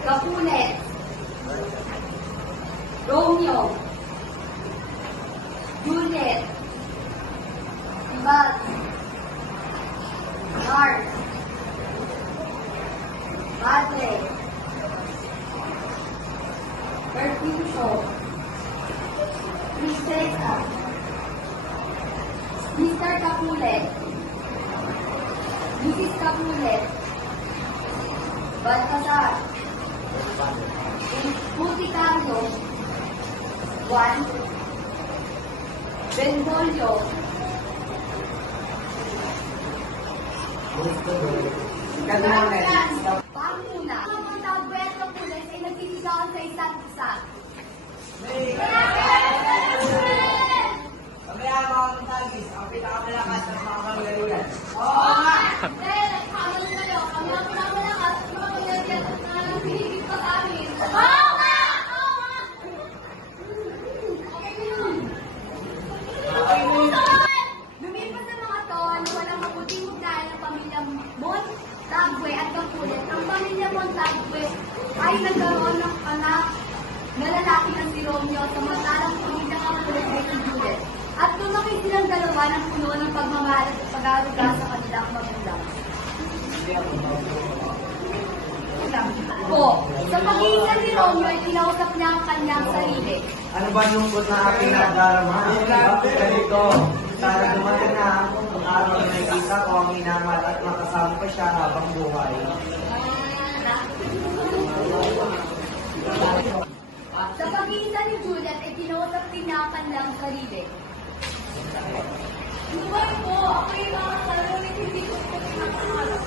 Capulet, Romeo, Juliet, Ibag, Mars, Padre, Mercutio, Princesa, Mr. Capulet, Mrs. Capulet, Baltasar, Puticario, Juan, Benvolio, Panguna. Ang tagwet ng pulis ay nagsisigawan sa isa't isa. Kami ang mga tagis, ang pinakamalakas ng mga magaluyan. Oo nga! Dahil nagkamal kayo, kami ang pinakamalakas at mga paglalagyan na pinigit pa sa amin. Oo nga! Oo nga! Okay na yun. Lumipas sa mga taon, walang mabuting ugnayan ng pamilya Montagwe at Capulet. Ang pamilya Montagwe ay nagkaroon ng anak na lalaki ng si Romeo, samantalang pamilya Capulet ay si Juliet. At lumaki silang dalawa ng puno ng pagmamahal at pag-aaruga sa kanilang magulang. Sa pag-iisa ni Romeo ay kinausap niya ang kanyang sarili. Ano ba lungkot na aking nadarama? Bakit ganito? Sana dumating na ang araw na nakikita ko ang minamahal at makasama ko siya habang buhay. Sa pag-iisa ni Juliet ay kinausap din niya ang kanyang sarili. Buhay po, ako yung mga sarili, hindi ko po pinakaharap.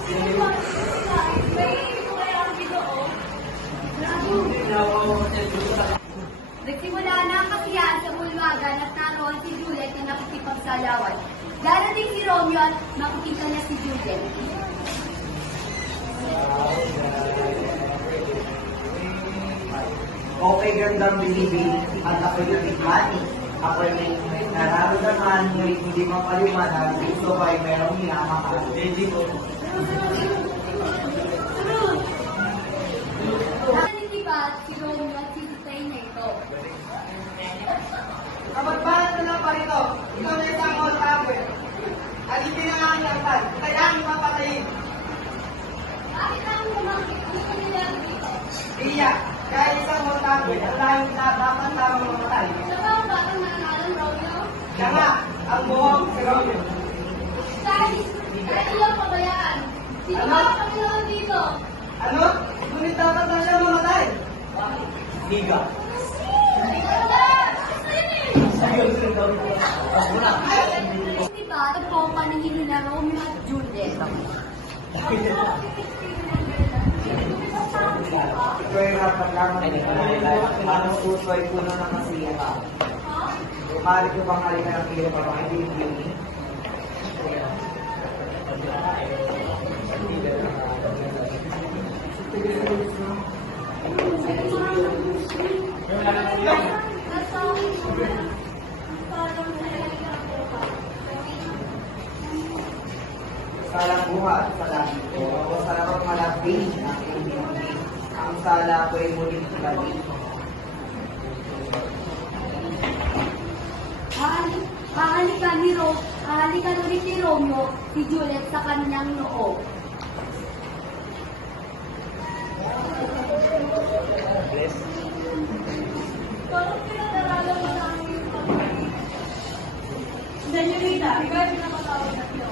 May ko kaya ang ginoo. Nagsimula na ang kasiyahan sa bulwagan at naroon si Juliet na nakikipagsalawan. Darating si Romeo at makikita niya si Juliet. Okay, gandang bilibili at ako'y natikmani. Ako'y may nararamdaman, ngunit hindi mapaliwanag. Gusto ko ay merong minamahal. Hindi ko. Naninibat si Romeo at si Tutay na ito. Kapagbahan na lang pa rito, ikaw na isang Montagwe. Alipin ang aking aktan, kailangan mapatayin. Bakit ang lumakit? Ano ko nilang dito? Iya, kahit isang Montagwe, ang tayong dapat tamang mamatay. Siya ba ang batang nananalang Romeo? Siya nga, ang buhok si Romeo. Kahit ilang pabayaan. Sino ba ang Panginoon dito? Ano? Ngunit dapat na siya mamatay. Higa. Diba, ito po ang paningin na Romeo at Juliet. Ito ay rapat lamang ni Kanay. Anong puso ay puno ng kasiyaha. Maaari ko bang halikan ang iyo para makibigyan? Salang buhat sa langit ko, o sa labang malaki na aking binigay. Ang sala ko ay muling gabi. Hahalikan ulit ni Romeo si Juliet sa kanyang noo. Parang pinag-aralan mo na ang iyong pamilya. Senyorita, ikaw ay pinapatawag na ito.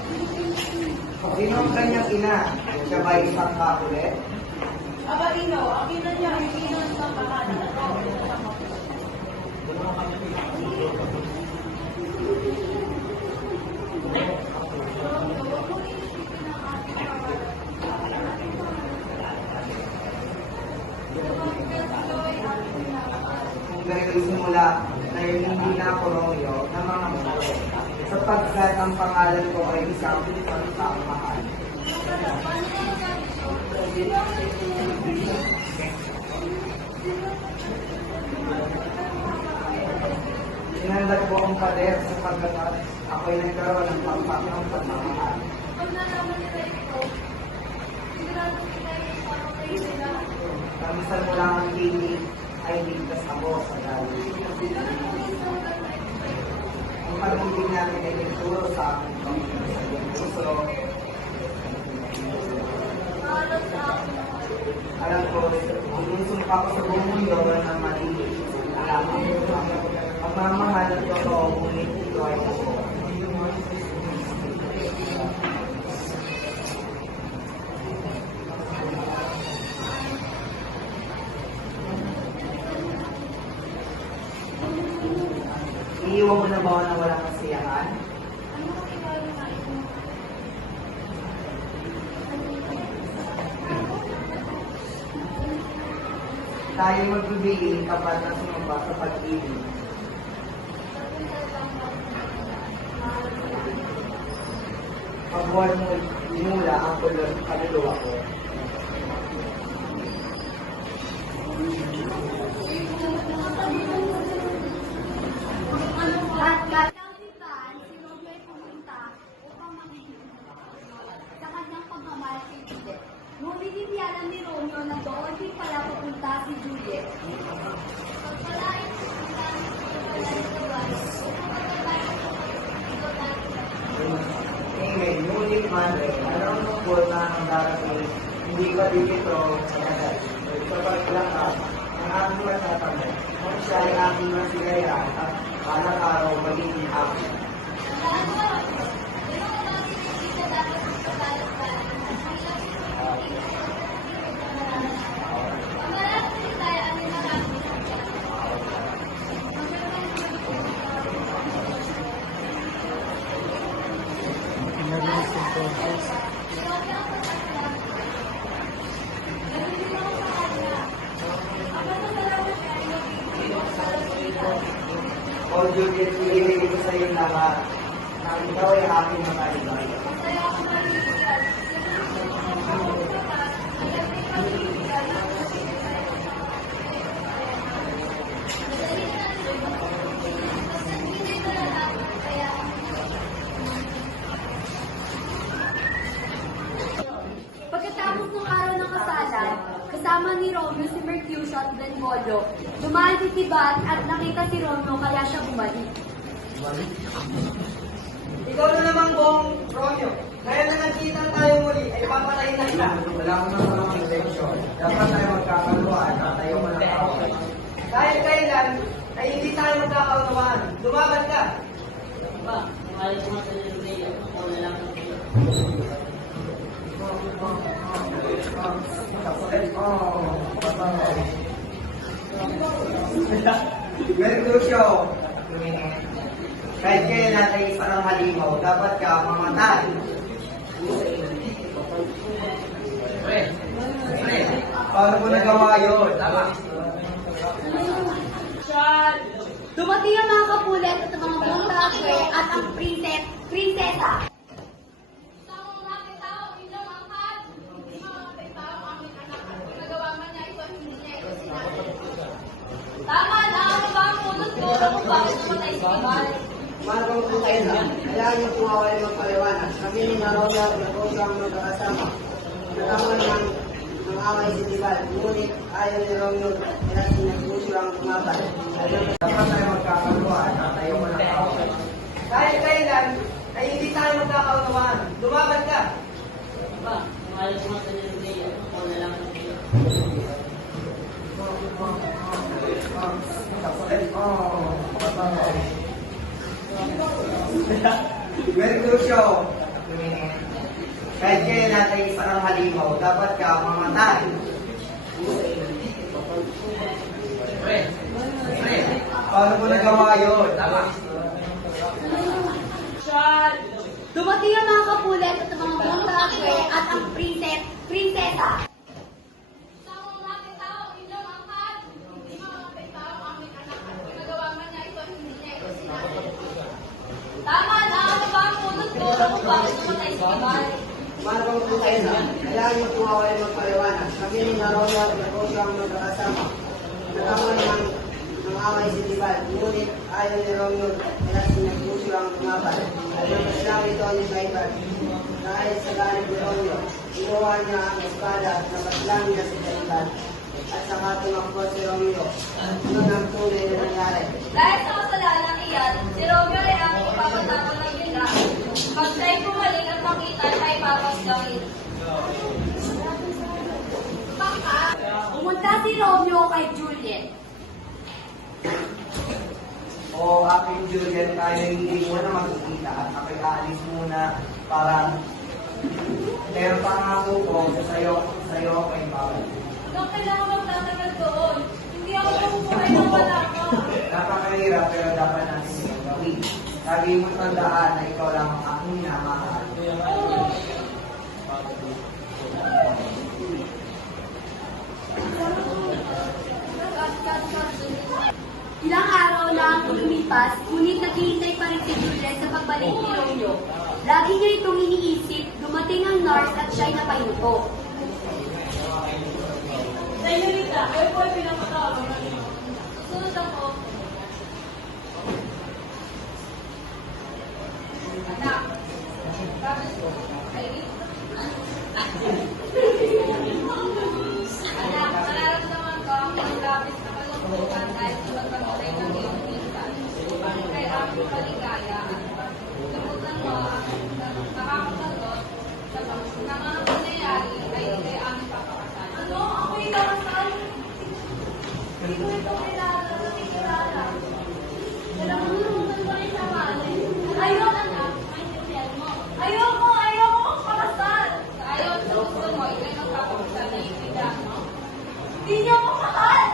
Sino ang kanyang ina? Siya ba ay isang Capulet? Abalino, ang ina niya ay ina sa kahanan at ako sa Kung ganito'y simula, na hindi na ako Romeo na mga mundo. Sapagkat ang pangalan ko ay isang pagpapamahal. Sinandag ko ang pader sapagkat ako'y nagkaroon ng pagpapamahal. Pag nalaman nila ito, sigurado kita yung parang kayo sila Pag-isal mo lang ang piling ay ligtas ako sa galing. Ang pag-ibig natin ay nagturo sa aking Panginoon sa iyong puso. Alam ko, kung sumpa ko sa buong mundo, wala nang maliit. Alam ko, pagmamahal at totoo, ngunit ito ay ako. Iiwan mo na ba ako na walang kasiyahan? Tayo magbibigay kapag nasumpa sa pag-ibig. Pagbuwan mo mula ang kulot kaluluwa ko. At katawitan, si Romeo ay pumunta upang makinig sa kanyang pagmamahal kay Juliet. Ngunit hindi alam ni Romeo na doon din pala pupunta si Juliet. Pagpalain pupunta Amen. Ngunit man, alam mo po na ang darating, hindi ka dito agad. Sa paglakas, ang aking matatagay, siya ay aking masigaya at balang araw magiging akin. O Juliet, ibigay ko sa iyo lahat na ikaw ay aking makalibay. Pagkatapos ng araw ng kasalan, kasama ni Romeo si Mercutio at Benvolio, dumaan si Tibat at nakita si Romeo kaya siya bumalik. Ikaw na naman buong Romeo. Ngayon na nagkita tayo muli, ay papatayin na kita. Wala ko na mga intensyon. Dapat tayo magkakaluan at tayo manakawan. Dahil kailan, ay hindi tayo magkakaunawaan. Lumaban ka. Ba, kung ayaw ko nga sa Leo, ako na lang ang Leo. Mercutio, kahit kailan natin isa ng halimaw, dapat ka mamatay. Paano mo nagawa yun? Dumating ang mga kapulit at ang mga buong tagwe at ang prinsesa. Tama na, ano ba ang punot ko? Ano ba ang namatay si Tibat? Marang po kayo na, kailangan niyo tumawal ng paliwanag. Kami ni Naroya, nagkong ang magkakasama. Nagkaman ng away si Tibal. Ngunit ayaw ni Romeo, kaya sinagpuso ang tumaban. Dapat tayo magkakaluan at tayo manakawan. Dahil kailan, ay hindi tayo magkakaunawaan. Lumaban ka. Ba, kung ayaw ko nga sa Leo, ako na lang ang Leo. Mercutio, kahit kailan natin isa ng halimaw, dapat ka mamatay. Paano mo nagawa yun? Dumating ang mga kapulit at ang mga buong tagwe at ang prinsesa. Tama na, ano ba ang punot ko? Ano ba ang namatay si Tibat? Marang po kayo na, kailangan niyo tumawal ng paliwanag. Kami ni Naroya, nagkong ang magkakasama. Nagkaman ng away si Tibal. Ngunit ayaw ni Romeo, kaya sinagpuso ang tumaban. Nagpasilang ito ni Tibal. Dahil sa galit ni Romeo, inuwa niya ang espada at napasilang niya si Tibal. at saka tumakbo si Romeo. Ano ang tunay na nangyari? Dahil sa kasalanan iyan, si Romeo ay aming ipapatapon ng gila. Pag siya'y pumaling at makita, siya ay papasgawin. Pumunta si Romeo kay Juliet. O aking Juliet, tayo hindi muna magkikita at ako'y aalis muna para pero pangako ko sa'yo ako ay bawal. Hanggang kailangan magtatagal doon. Hindi ako mabubuhay ng wala ka. Napakahirap pero dapat natin ito gawin. Lagi mo tandaan na ikaw lang ang aking minamahal. Ilang araw na ang lumipas, ngunit naghihintay pa rin si Juliet sa pagbalik ni Romeo. Lagi niya itong iniisip, dumating ang nurse at siya'y napahinto. Senorita, kayo po ay pinapatawag. Susunod ako. Anak, tapos ko, Anak, nararamdaman ko ang labis na kalungkutan dahil sa pagkamatay ng iyong pinsan. Upang kay aming paligaya. Nabutan mo ang nakakasagot sa mga pangyayari ay aming papakasal. Ano? Ako'y kakasal? Hindi ko ito kilala. Nalamunutan ko rin sa mali. Ayaw, anak. Maintindihan mo. Ayoko magpakasal. Ayaw sa gusto mo, ikay magpapakasal na ipidan mo. Hindi niyo ako mahal!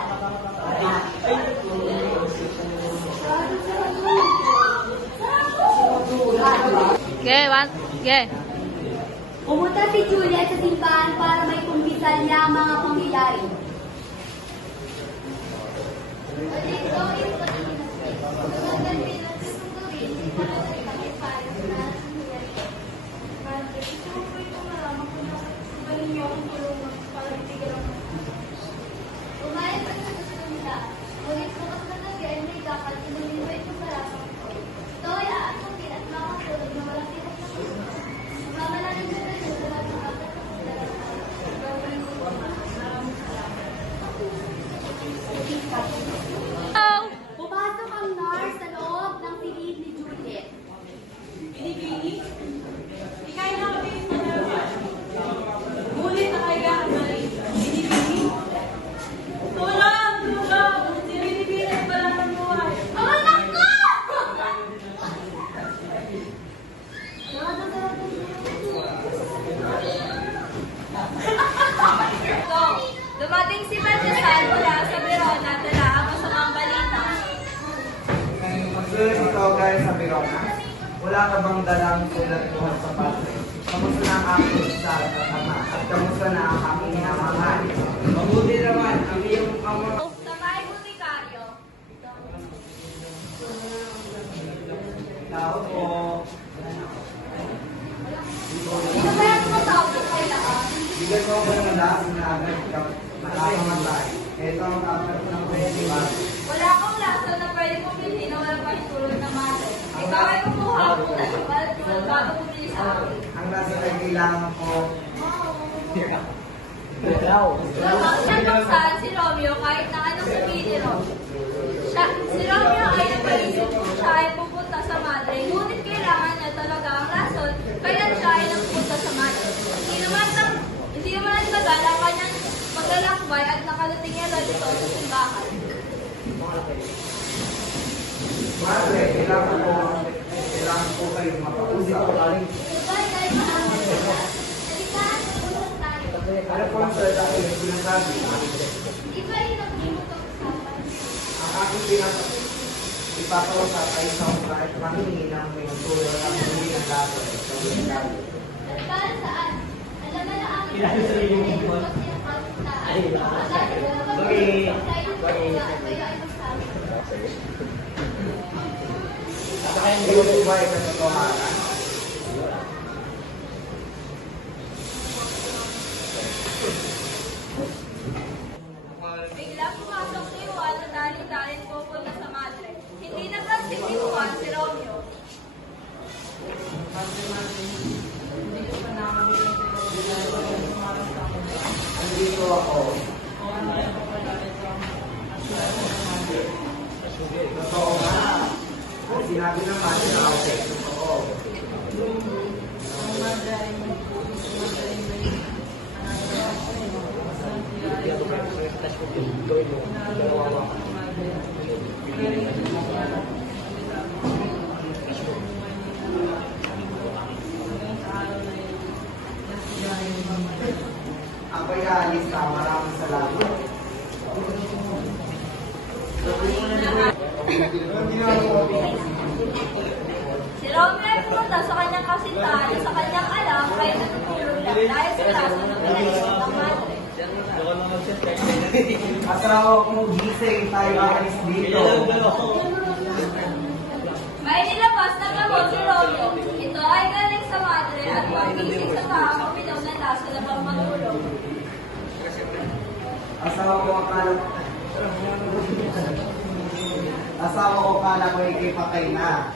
Pumunta si Juliet sa simbahan para may kumpisal niya ang mga pangyayari. Umayos ang susunod. Ngunit bukas na nagyan, may dapat inumin mo itong parasang ko. Ito ay aatupin at makasulog na walang tinak na puso. Mamalangin mo na yun sa lahat ng apat na kasilaran. Gawin mo po. Maraming salamat. Pumasok ang nurse sa loob ng pilit ni Juliet. Binibini? Ikay na mabilis na naman. Ngunit nakailangan na rin. Binibini? Tulong! Si Binibini ay pala ng buhay. Ang anak ko! So, dumating si Matisal mula sa Verona at dala ang masamang balita. Magsulit ikaw galing sa Verona. Wala ka bang dalang sulat tungkol sa padre? Kamusta na ang aking isa at ama? At kamusta na ang aking minamahal? Mabuti naman ang iyong ama. Sa may botikaryo. Tao po. Ito ba yung tumatawag kay lahat? Bigyan mo ako ng lahat na agad ka makakamatay. Ito ang apat ng festival. Wala akong lasa na pwede kong bilhin na walang pahitulog na mali. Ikaw ay kumuha ko na sa balat bago bumili sa akin. Ang nasa kailangan ko. Nagpaksan si Romeo kahit na anong sabihin ni Romeo. Si Romeo ay napaisip kung siya ay pupunta sa madre, ngunit kailangan niya talaga ang rason kaya siya ay nagpunta sa madre. Hindi naman nagtagal ang kanyang paglalakbay at nakalating niya na dito sa simbahan. Madre, kailangan po kayo makausap. Goodbye guys, maraming salamat. Halika, usap tayo. Ano po ang salita ko yung sinasabi? Hindi ba rin nagmumutok usapan? Ang aking pinapasok. Ipapausa kayo sa kahit mahingi ng may tulong ng hindi ng laso sa Bintalo. At para saan? Alam na ang aking sarili mo. Hindi ko po ba ito katotohanan? Bigla pumasok si Juan na daling-daling pupunta sa madre. Hindi napansin ni Juan si Romeo. Andito ako. Totoo nga. Kung sinabi ng mother na okay, totoo. Ako'y aalis na. Maraming salamat. Si Romeo ay pumunta sa kanyang kasintahan sa kanyang alam ay natutulog lang dahil sa laso ng pinagsagot ng madre. Asawa kong gising, tayo aalis dito. May nilabas na gamot si Romeo. Ito ay galing sa madre at pag-isip sa taong uminom ng laso na pangmatulog. Asawa ko kala ko ikay patay na.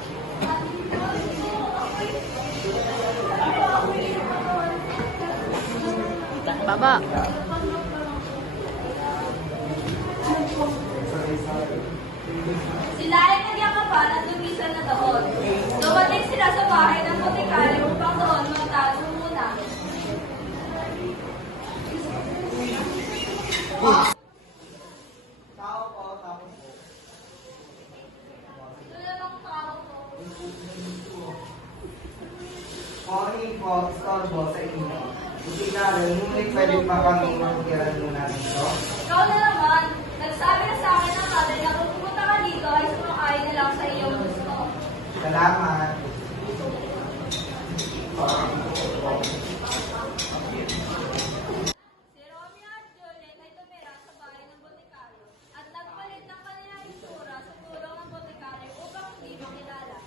Baba. Sila ay nagyakapan at lumisan na doon. Dumating sila sa bahay ng botikaryo upang doon magtago muna. Tao po, tapos po. Tulad ang tao ko. Morning po, istorbo sa inyo. Hindi na rin, ngunit pwede pa kami magkiran muna dito. Ikaw na naman, nagsabi na sa akin ng mother na kung pumunta ka dito ay sumang-ayon na lang sa iyong gusto. Salamat. Si Romeo at Juliet ay tumira sa bahay ng botikaryo at nagpalit ng kanilang itsura sa tulong ng botikaryo upang hindi makilala.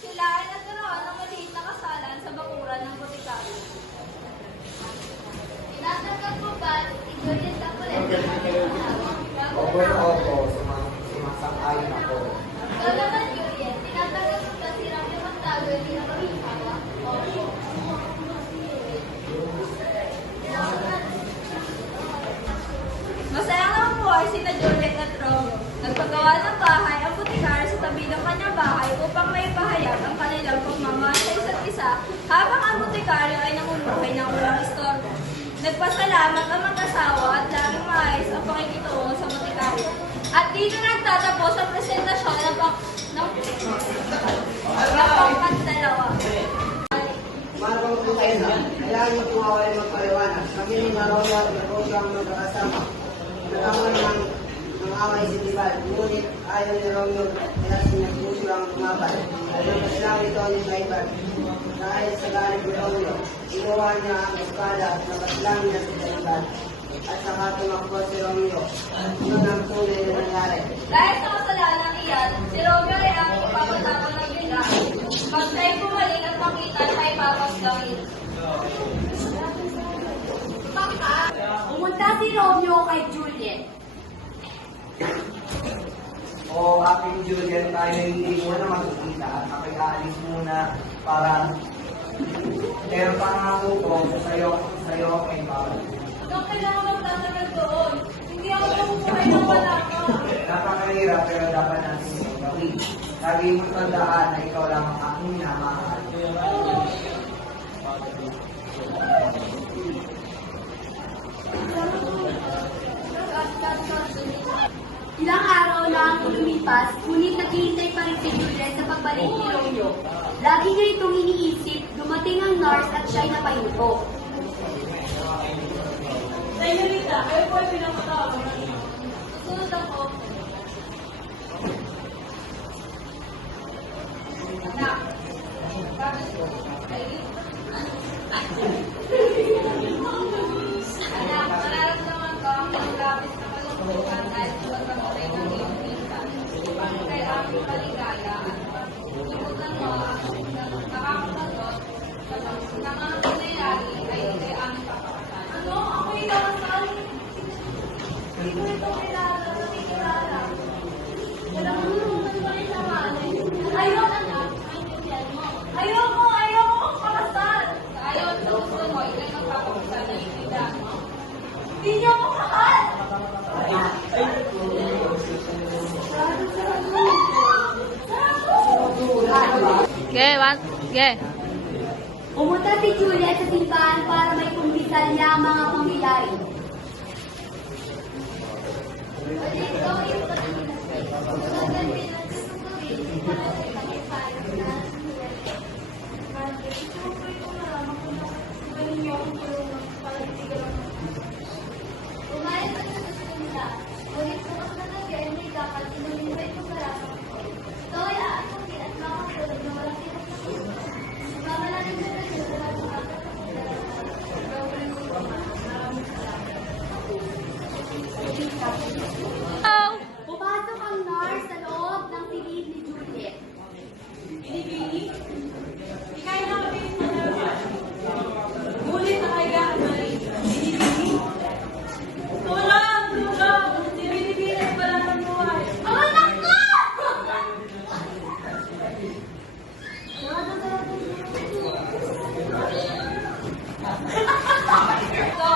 Sila ay nagkaroon ng maliit na kasalan sa bakuran ng botikaryo. Tinatanggap mo ba si Juliet ang palit ng kanilang Opo na opo, sumasang-ayon ako. Ikaw naman, Juliet, tinatanggap mo ba si Romeo magtago hindi na mag-isawa? Opo. Masayang nakabuhay sina Juliet at Romeo. Nagpagawa ng bahay ang botikaryo sa tabi ng kanyang bahay upang may pahayag ang kanilang pagmamahal sa isa't isa habang ang botikaryo ay namumuhay ng walang istorbo. Nagpasalamat ang mag-asawa at laging maayos ang pakikitungo sa botikaryo. At dito nagtatapos ang presentasyon ng pangkat-dalawa. Marunong po kayo na, kailangan niyo po away magpaliwanag. Kami ni Romeo at Rosa ang magkakasama. Nagkaroon ng away si Tibal, ngunit ayaw ni Romeo kaya sinagpuso ang tumaban. Nagpas lang ito ni Tibal. Dahil sa galit ni Romeo, inuha niya ang espada at nabas lang niya si Tibal. At saka tumakbo si Romeo. Yun ang tunay na nangyari. Dahil sa kasalanan iyan, si Romeo ay aming ipapatapang ng biglaan. Pag siya'y pumaling at makita siya ay papasgawin. Pumunta si Romeo kay Juliet. O aking Juliet, tayo hindi muna magkikita at ako'y aalis muna para pero pangako ko sa'yo kay Pablo. Huwag kailangan magtatagal doon. Hindi ako mabubuhay ng wala ka. Napakahirap pero dapat natin ito gawin. Lagi mo tandaan na ikaw lang ang aking minamahal. Ilang araw na ang lumipas, ngunit naghihintay pa rin si Juliet sa pagbalik ni Romeo. Lagi niya itong iniisip, dumating ang nurse at siya'y napahinto. Senorita, kayo po ay pinapatawag. Susunod ako. Anak. Anak, mararamdaman ko ang labis na kalungkutan dahil sa pagkamatay ng iyong tita. Upang kay aming paligaya at pagtutunan mo ang nakakasagot ng mga pangyayari ay kay aming papakasal. Ano? Ako yung nakasal? Hindi ko ito kilala, nakikilala. Wala mo naman pa rin sa mali. Ayaw na, maintindihan mo. Ayoko magpakasal. Ayaw sa gusto mo, ikay magpapakasal na itindahan mo. Hindi niyo ako mahal! Ge. Pumunta si Juliet sa simbahan para may kumpisal niya ang mga pamilyarin. Umayos ang susunod. Ngunit bukas na gabi, may dapat inumin ito sa lasang ko. Ito ay aakapin at makapulog na walang pinagsasabi. Mamalangin na rin sa lahat ng Pumasok ang nurse sa loob ng silid ni Juliet. Binibini? Ikaw na mabilis na naman. Ngunit nakahigaan na rin. Binibini? Tulong! Si Binibini ay wala ng buhay. Oh, naku! So,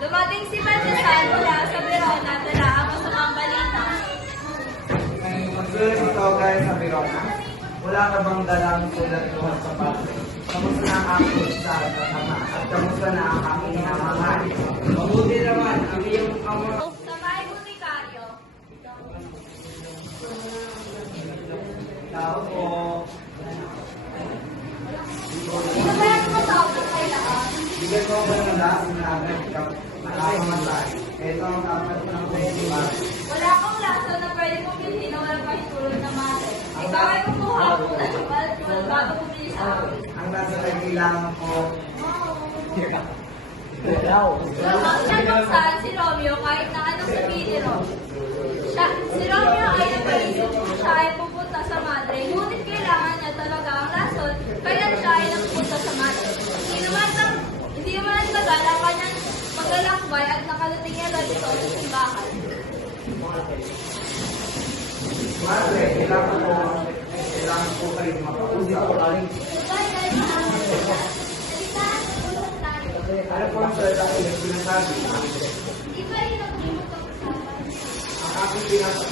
dumating si Matisal mula sa Verona dala ang masamang balita. Magsulat ito guys sa Verona. Wala ka bang dalang sulat doon sa patre? Kamusta na ang aking sa ama? At kamusta na ang aking hinamahal? Mabuti naman ang iyong ama. Sa may Buticaryo, Tao po. Ito ba yung matawag ng kailangan? Bigyan mo ako ng lasin na agad ka nakakamatay. Ito ang dapat ng festival. wala akong laso na pwede kong bilhin na walang pahitulog na mare. Ikaw ay kumuha ko na bago bumili sa akin. Ang nasa kailangan ko. Nagpaksan si Romeo kahit na anong sabihin ni Romeo. Si Romeo ay napaisip kung siya ay pupunta sa madre, ngunit kailangan niya talaga ang rason kaya siya ay napupunta sa madre. Hindi naman nagtagal ang kanyang paglalakbay at nakarating niya lang ito sa simbahan. Madre, kailangan ko kayo makausap. Ano po ang salita ko na sinasabi? Ang aking pinasa,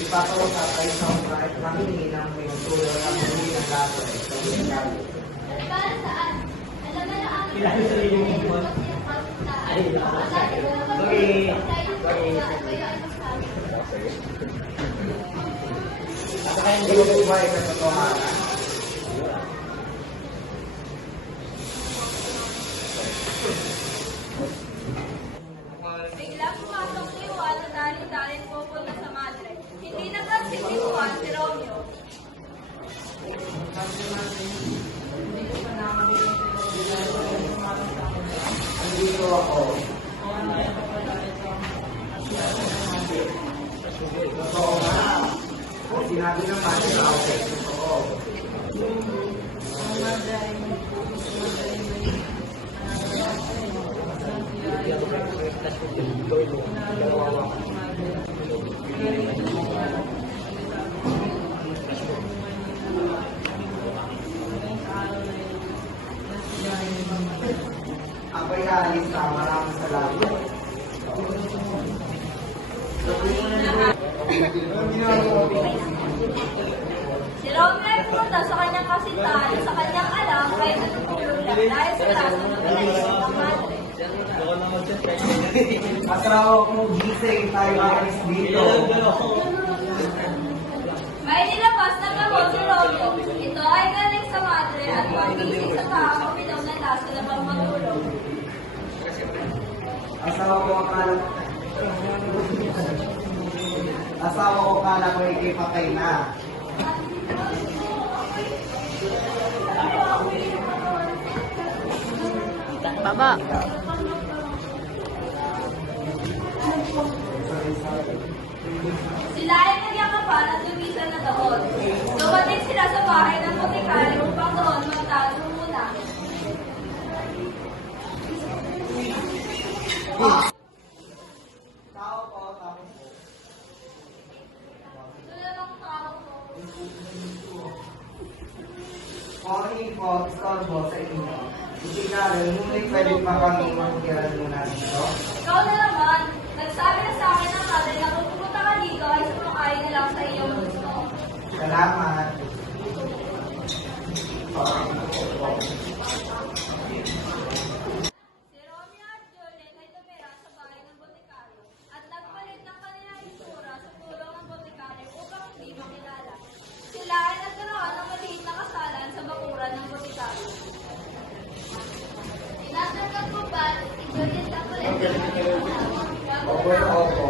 ipapawasa kayo sa mga at mahingi ng pinutulong ng hindi ng laso ay sa sinasabi. Hindi ko po ba ay katotohanan? Biglang pumasok si Juan na daling-daling pupunta sa madre. Hindi napansin ni Juan si Romeo. Andito ako. Totoo nga. Sinabi ng mati na ako. Totoo. Ako'y aalis na. Maraming salamat. Si Romeo ay pumunta sa kanyang kasintahan sa kanyang alam kahit natutulog lang dahil sa laso ng pinagsin ng madre. Asawa ko gising tayo alis dito. May nilabas na gabon si Romeo. Ito ay galing sa madre at pag-isip sa taong uminom ng laso na pangmatulog. Asawa ko kala ko ikipatay na. Baba. Sila ay nagyakapan at lumisan na doon. Dumating sila sa bahay ng Buticaryo upang doon magtago muna. Tao po, tao po. Ito na lang tao ko. Morning po, istorbo sa inyo. Hindi na rin, ngunit pwede pa kami magkiran muna dito. Ikaw na naman, nagsabi na sa akin ng mother na kung pumunta ka dito ay sumakain na lang sa iyong gusto. Salamat. opo,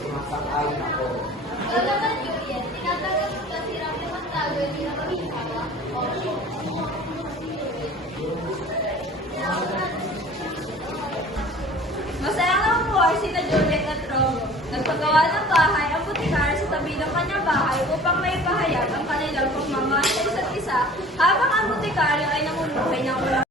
sumasang-ayon ako. Ikaw naman, Juliet, tinatanggap mo ba si Romeo Montalvo hindi na mag-isawa? Opo. Masaya nga ang buhay sina Juliet at Romeo. Nagpagawa ng bahay ang butikar sa tabi ng kanyang bahay upang may pahayag ang kanilang pagmamahal sa isa't isa habang ang butikaryo ay namumuhay ng